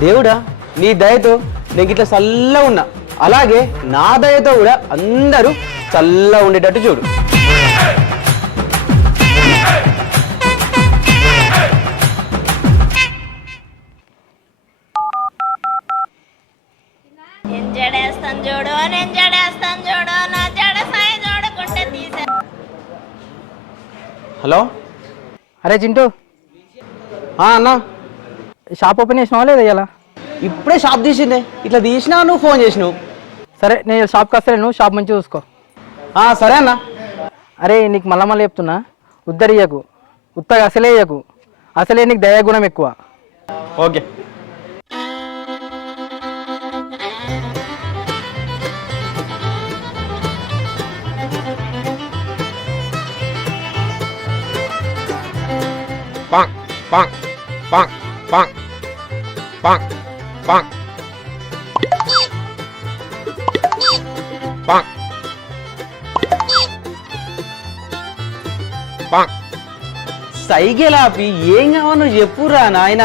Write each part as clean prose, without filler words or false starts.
దేవుడా, నీ దయతో నేను ఇట్లా చల్లగా ఉన్నా, అలాగే నా దయతో కూడా అందరూ చల్లగా ఉండేటట్టు చూడు. హలో, అరే చింటూ, అన్నా, షాప్ ఓపెన్ చేసినావా లేదా ఇలా? ఇప్పుడే షాప్ తీసిందే, ఇట్లా తీసినా నువ్వు ఫోన్ చేసినావు. సరే, నేను షాప్కి వస్తే నువ్వు షాప్ మంచిగా చూసుకో. సరే అన్న. అరే నీకు మళ్ళీ చెప్తున్నా, ఉద్దరియకు, ఉత్తగా అసలే ఇయ్యకు, అసలే నీకు దయాగుణం ఎక్కువ. Okay. Bonk, bonk, bonk, bonk, bonk, bonk, bonk, bonk. సైగెలాపి ఏం కావాలో చెప్పురా నాయన.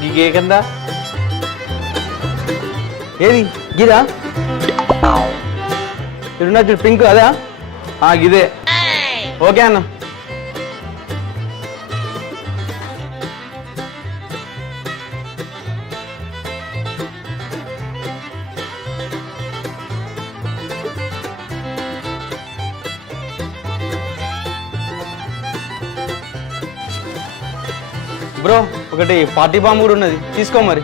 నీకేకందా ఏది గిదా? ఇడున్నా చూడు, పింక్ అదా? గిదే. ఓకే అన్న. బ్రో, ఒకటి పార్టీ బాంబు కూడా ఉన్నది, తీసుకో మరి.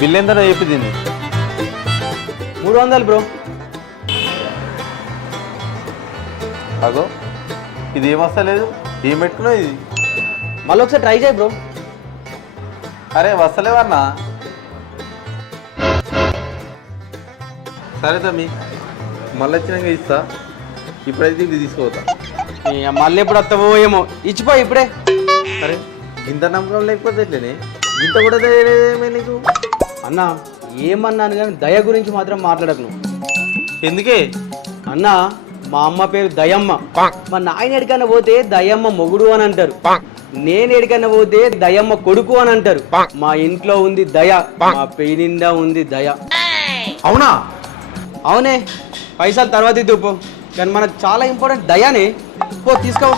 బిల్ ఎంత చెప్పింది? 300 బ్రో. అగో, ఇది ఏం వస్తలేదు, ఏం పెట్టుకున్నావు ఇది? మళ్ళీ ఒకసారి ట్రై చేయి బ్రో. అరే వస్తలేవన్నా. సరే తమ్మి, మళ్ళీ వచ్చినాక ఇస్తా, ఇప్పుడైతే ఇది తీసుకోతా. మళ్ళీ ఎప్పుడు వస్తావో ఏమో, ఇచ్చిపో ఇప్పుడే. సరే, ఇంత నమ్మకం లేకపోతే ఎట్లనే, ఇంత కూడా తెలియదేమే నీకు? అన్నా, ఏమన్నాను కానీ దయ గురించి మాత్రం మాట్లాడకు నువ్వు. ఎందుకే? అన్నా, మా అమ్మ పేరు దయమ్మ. మా నాయన ఎడికన్నా పోతే దయమ్మ మొగుడు అని అంటారు, నేను ఎడికన్నా పోతే దయమ్మ కొడుకు అని అంటారు. మా ఇంట్లో ఉంది దయ, మా పెయి నిండా ఉంది దయ. అవునా? అవునే, పైసలు తర్వాత ఇద్దుపో, కానీ మనకు చాలా ఇంపార్టెంట్ దయానే. పో తీసుకో.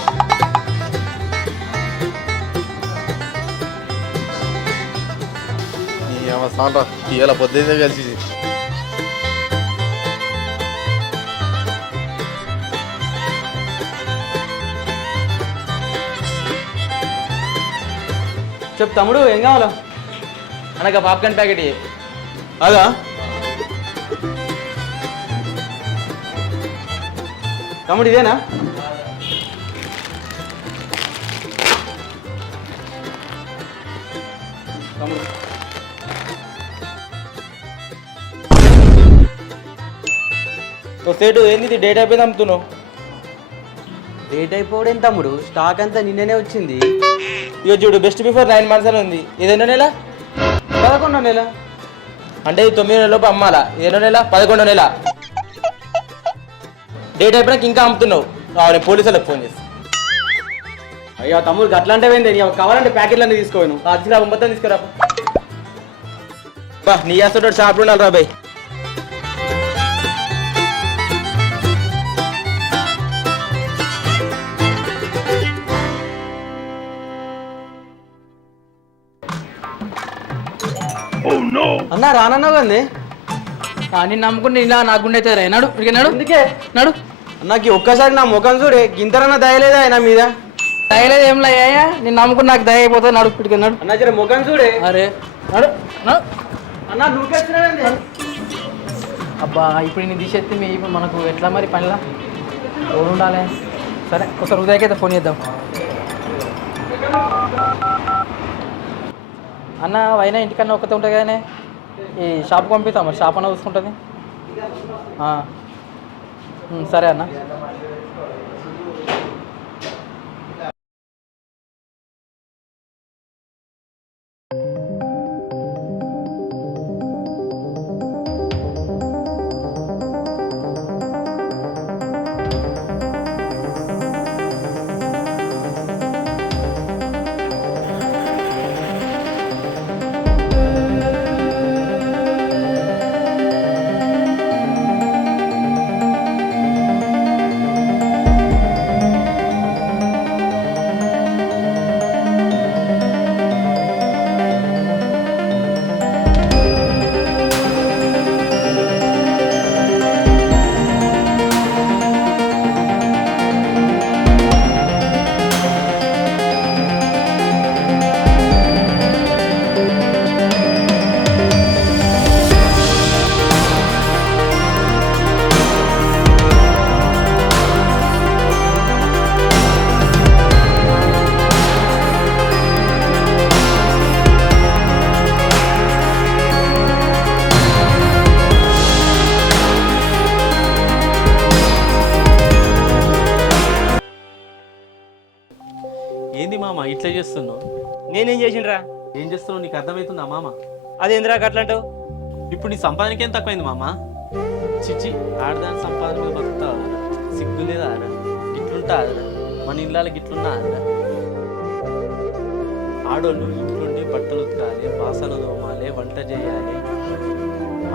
సాంట్రా ఇవాళ పొద్దున్నే కలిసి చెప్పు తమ్ముడు, ఏం కావాలా? అనగా పాప్కార్న్ ప్యాకెట్ అదా? తమ్ముడు ఇదేనా? తమ్ముడు సేటు ఏంది డేట్ అయిపోయింది అమ్ముతున్నావు? డేట్ అయిపోవడం తమ్ముడు, స్టాక్ అంతా నిన్ననే వచ్చింది. ఇక చూడు, బెస్ట్ బిఫోర్ 9 months అని ఉంది. ఇది ఎన్నో నెల? 11వ నెల. అంటే ఇది 9 నెలలోపు అమ్మాలా. ఇది ఎన్నో నెల? 11వ నెల. డేట్ అయిపోయినాక ఇంకా అమ్ముతున్నావు. నేను పోలీసులకు ఫోన్ చేసి. అయ్యో తమ్ముడు, అట్లా అంటే ఏంటి? కావాలంటే ప్యాకెట్లన్నీ తీసుకోను. అదిలా మొత్తం తీసుకురా. బా, నీ చేస్తుంటాడు షాప్లో ఉండాలి రా బాయ్. అన్నా రానన్నావు కండి. నేను నమ్ముకుంటే ఇలా నాకు గుండె అవుతుంది. నడు ఇక్కడికి, నడు. అందుకే నడు. నాకు ఒక్కసారి నా ముఖం చూడే, గింతరన్నా దయలేదా ఆయన మీద? దయలేదు ఏం లయ్యా, నేను నమ్ముకుని నాకు దయ అయిపోతుంది. నడు ఇక్కడికి, నడు. అన్నా జర ముఖం చూడే. అరే నడు, నడు. అన్నా నువ్వుకేస్తున్నానండి. అబ్బా, ఇప్పుడు నేను తీసేస్తే మీ ఇప్పుడు మనకు ఎట్లా మరి పనిలా ఎవరు ఉండాలి? సరే, ఒకసారి ఉదయకైతే ఫోన్ చేద్దాం. అన్న అయినా ఇంటికన్నా ఒక్కతే ఉంటుంది కానీ ఈ షాప్కి పంపిస్తాం, మరి షాప్ అన్న చూసుకుంటుంది. సరే అన్న. ఏంది మామ ఇట్లా చేస్తున్నావు? నేనేం చేసిండ్రా? ఏం చేస్తున్నావు నీకు అర్థమవుతుందా మామ? అదేంద్రా అట్లంటావు? ఇప్పుడు నీ సంపాదనకి ఏం తక్కువైంది మామ? చిచ్చి ఆడదాని సంపాదన మీద బతుకుతావా? సిగ్గు లేదా ఆడ? గిట్లుంటా ఆదరా? మన ఇళ్ళకి గిట్లున్నా ఆదరా? ఆడోళ్ళు ఇంట్లోండి బట్టలు ఉతకాలి, బాసలు తోమాలి, వంట చేయాలి.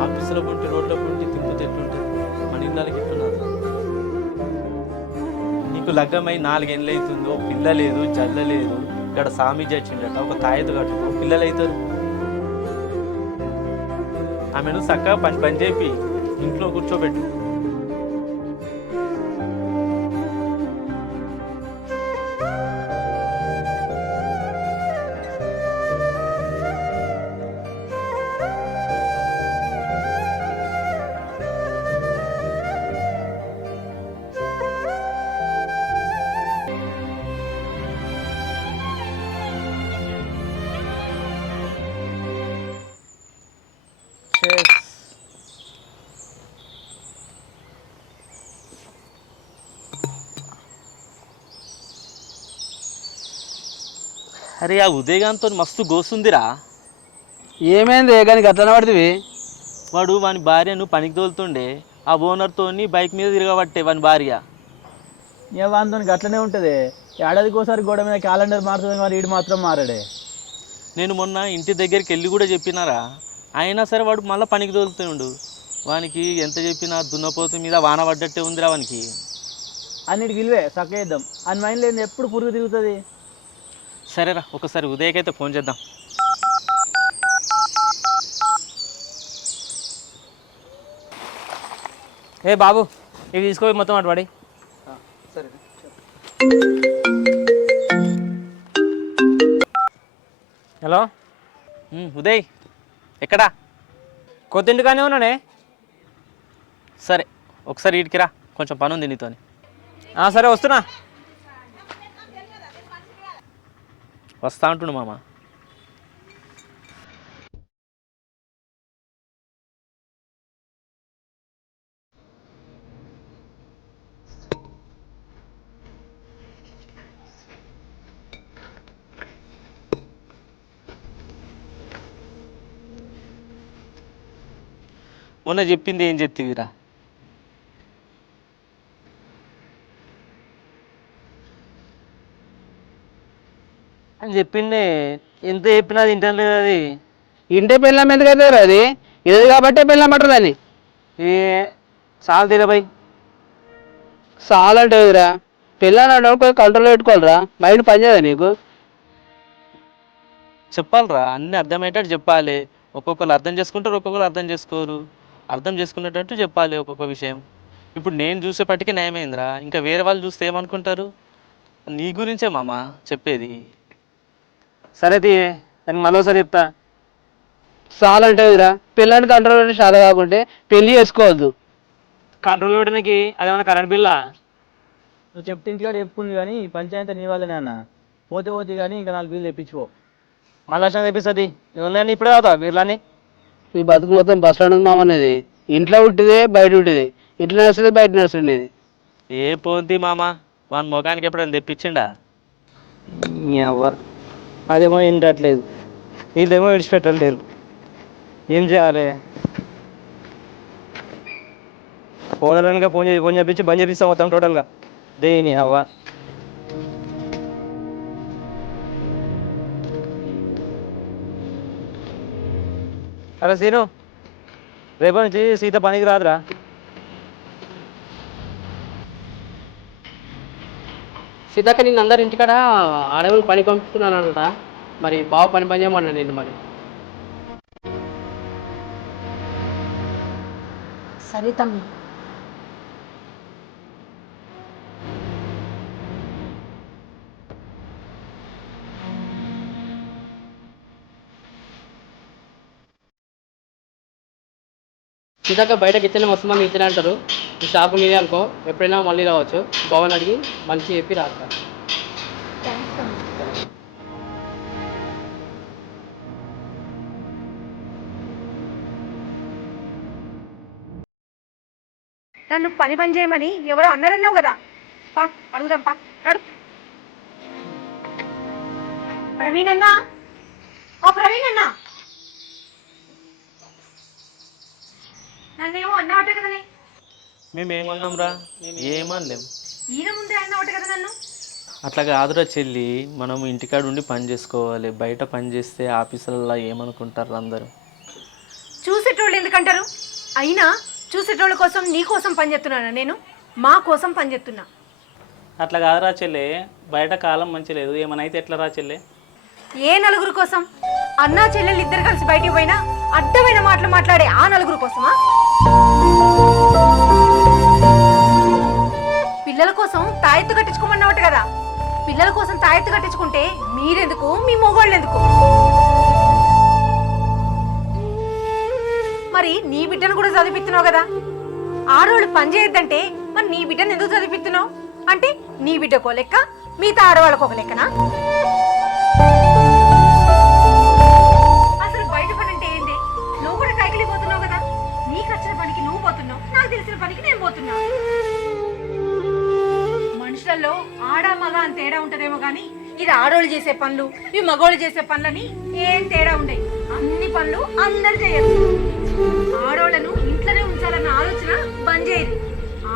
ఆఫీసులో పొంటి రోడ్ల పొంటి తిప్పుతే ఎట్లుంటుంది? మన ఇళ్ళకి గిట్లున్నది. నీకు లగ్గమై 4 ఏళ్ళు అవుతుందో, పిల్ల లేదు, జల్ల లేదు. ఇక్కడ సామి చచ్చిండట, ఒక తాయెత్తు కట్టుకో, పిల్లలు అవుతారు. ఆమెను చక్కగా పని చేపి ఇంట్లో కూర్చోబెట్టు. అరే ఆ ఉదయగాంతో మస్తు గోసుందిరా. ఏమైంది కానీ గట్లనే పడుతుంది? వాడు వాని భార్యను పనికి తోలుతుండే, ఆ ఓనర్తో బైక్ మీద తిరగబట్టే వాని భార్య. ఇక వానితో గట్లనే ఉంటుంది. ఏడాదికోసారి గోడ మీద క్యాలెండర్ మారుతుంది కానీ వీడు మాత్రం మారాడే. నేను మొన్న ఇంటి దగ్గరికి వెళ్ళి కూడా చెప్పినారా, అయినా సరే వాడు మళ్ళీ పనికి తోలుతుండు. వానికి ఎంత చెప్పినా దున్నపోతు మీద వాన పడ్డట్టే ఉందిరా వానికి. అన్నిటికి విలువే చక్కేద్దాం. అని మైండ్లో ఏంది ఎప్పుడు పురుగు తిరుగుతుంది. సరేరా ఒకసారి ఉదయకైతే ఫోన్ చేద్దాం. ఏ బాబు ఇవి తీసుకోపోయి మొత్తం అటు పడి. సరే. హలో ఉదయ్ ఎక్కడా? కొత్త ఇంటికానే ఉన్నానే. సరే ఒకసారి వీడికి రా, కొంచెం పని ఉంది నీతోని. సరే వస్తున్నా. వస్తా అంటుండు మామ. మొన్న చెప్పింది ఏం చెప్తివిరా? అని చెప్పిండే, ఎంత చెప్పినా తింటాను లేదు. అది ఇంటే పెళ్ళాం ఎందుకైతే అది ఇది కాబట్టే పెళ్ళాం పట్టదు అని. ఏ చాలు తీరబాయ్. చాలా అంటేదిరా, పెళ్ళాన్ని కొంచెం కంట్రోల్లో పెట్టుకోవాలిరా. మైండ్ పనిచేయదా నీకు? చెప్పాలిరా, అన్నీ అర్థమయ్యేటట్టు చెప్పాలి. ఒక్కొక్కరు అర్థం చేసుకుంటారు, ఒక్కొక్కరు అర్థం చేసుకోరు. అర్థం చేసుకునేటట్టు చెప్పాలి ఒక్కొక్క విషయం. ఇప్పుడు నేను చూసేపటికి న్యాయమైందిరా, ఇంకా వేరే వాళ్ళు చూస్తే ఏమనుకుంటారు? నీ గురించే మామ చెప్పేది. సరే తీ, దానికి మరోసారి చెప్తా. చాలా అంటేదిరా, పిల్లాన్ని కంట్రోల్ పెట్టి చాలా కాకుంటే పెళ్లి చేసుకోవద్దు. కంట్రోల్ పెట్టడానికి అదేమన్నా కరెంట్ బిల్లా? నువ్వు చెప్తే ఇంటికాడ చెప్పుకుంది కానీ పంచాయతీ నీ వాళ్ళనే అన్న. పోతే కానీ ఇంకా 4 బిల్లు తెప్పించుకో. మళ్ళీ వచ్చినా తెప్పిస్తుంది. ఉందని ఇప్పుడే అవుతావు బిర్లాని. ఈ బతుకు మొత్తం బస్ స్టాండ్ మామ అనేది. ఇంట్లో ఉంటేదే బయట ఉంటుంది, ఇంట్లో నడుస్తుంది బయట నడుస్తుంది. ఏ పోంది మామ, వాని ముఖానికి ఎప్పుడైనా తెప్పించిండా? ఎవరు అదేమో వినట్లేదు, వీళ్ళేమో విడిచిపెట్టలేరు. ఏం చేయాలి? పోనగా ఫోన్ చేపించి బంద్ చేపిస్తాం మొత్తం టోటల్గా. దేని అవ్వ అరే సీను, రేపు నుంచి సీత పనికి రాదురా. సీతాక నేను అందరు ఇంటికాడ ఆడవాళ్ళు పని పంపిస్తున్నాను అనట. మరి బావ పని చేయమన్నాడు నేను. మరి సరే తమ్మి. సీతాక బయటకి ఇస్తేనే మొత్తం మంది ఇస్తేనే అంటారు. ఈ షాపు మీదే అనుకో, ఎప్పుడైనా మళ్ళీ రావచ్చు. బావని అడిగి మంచి చెప్పి రాస్తా. థ్యాంక్స్ తమ్మి. నన్ను పని చేయమని ఎవరో అన్నారన్నావు కదా. పా అడుగుదాం, పా అడుగు. ప్రవీణ్ అన్నా, ఓ ప్రవీణ్ అన్నా, నన్నేమో అన్నమాట కదనే. మేము ఏమన్నాంరా? ఏమనలేం. ఈయన ముందే అన్నమాట కదా నన్ను. అట్లా కాదురా చెల్లి, మనం ఇంటికాడ ఉండి పని చేసుకోవాలి. బయట పని చేస్తే ఆఫీసులలో ఏమనుకుంటారు అందరూ. చూసేటోళ్ళు ఎందుకంటారు? అయినా చూసేటోళ్ళ కోసం నీ కోసం పనిచేస్తున్నానా నేను? మా కోసం పనిచేస్తున్నా. అట్లా కాదురా చెల్లె, బయట కాలం మంచి లేదు, ఏమైనా అయితే ఎట్లా రా చెల్లె? ఏ నలుగురు కోసం? అన్నా చెల్లెళ్ళు ఇద్దరు కలిసి బయటికి పోయినా అడ్డమైన మాటలు మాట్లాడే ఆ నలుగురు కోసమా? పిల్లల కోసం తాయెత్తు కట్టించుకోమన్నావట కదా. పిల్లల కోసం తాయెత్తు కట్టించుకుంటే మీరెందుకు, మీ మొగోళ్ళు ఎందుకు? మరి నీ బిడ్డను కూడా చదివిస్తున్నావు కదా. ఆడవాళ్ళు పని చేయొద్దంటే మరి నీ బిడ్డను ఎందుకు చదివిస్తున్నావు? అంటే నీ బిడ్డకో లెక్క, మిగతా ఆడవాళ్ళకు ఒక లెక్కనా? అసలు బయట పని అంటే ఏంది? నువ్వు కూడా కైకిలి పోతున్నావు కదా. నీకు వచ్చిన పనికి నువ్వు పోతున్నావు, నాకు తెలిసిన పనికి నేను పోతున్నా. మనుషులలో ఆడ మగ అని తేడా ఉంటదేమో కానీ ఇది ఆడోళ్ళు చేసే పనులు, ఇవి మగోళ్ళు చేసే పనులని ఏం తేడా ఉండయి. అన్ని పనులు అందరు చేయరు. ఆడోళ్లను ఇంట్లోనే ఉంచాలన్న ఆలోచన బంద్ చేయదు.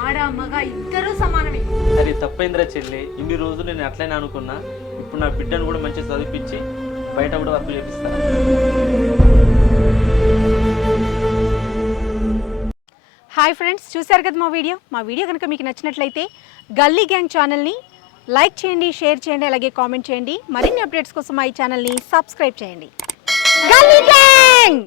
ఆడ మగ ఇద్దరూ సమానమే. అది తప్పైందిరా చెల్లి. ఇన్ని రోజులు నేను అట్లనే అనుకున్నా. ఇప్పుడు నా బిడ్డను కూడా మంచిగా చదివించి బయట కూడా వర్క్ చేపిస్తాను. హాయ్ ఫ్రెండ్స్, చూశారు కదా మా వీడియో కనుక మీకు నచ్చినట్లయితే గల్లీ గ్యాంగ్ ఛానల్ని లైక్ చేయండి, షేర్ చేయండి, అలాగే కామెంట్ చేయండి. మరిన్ని అప్డేట్స్ కోసం మా ఈ ఛానల్ని సబ్స్క్రైబ్ చేయండి. గల్లీ గ్యాంగ్!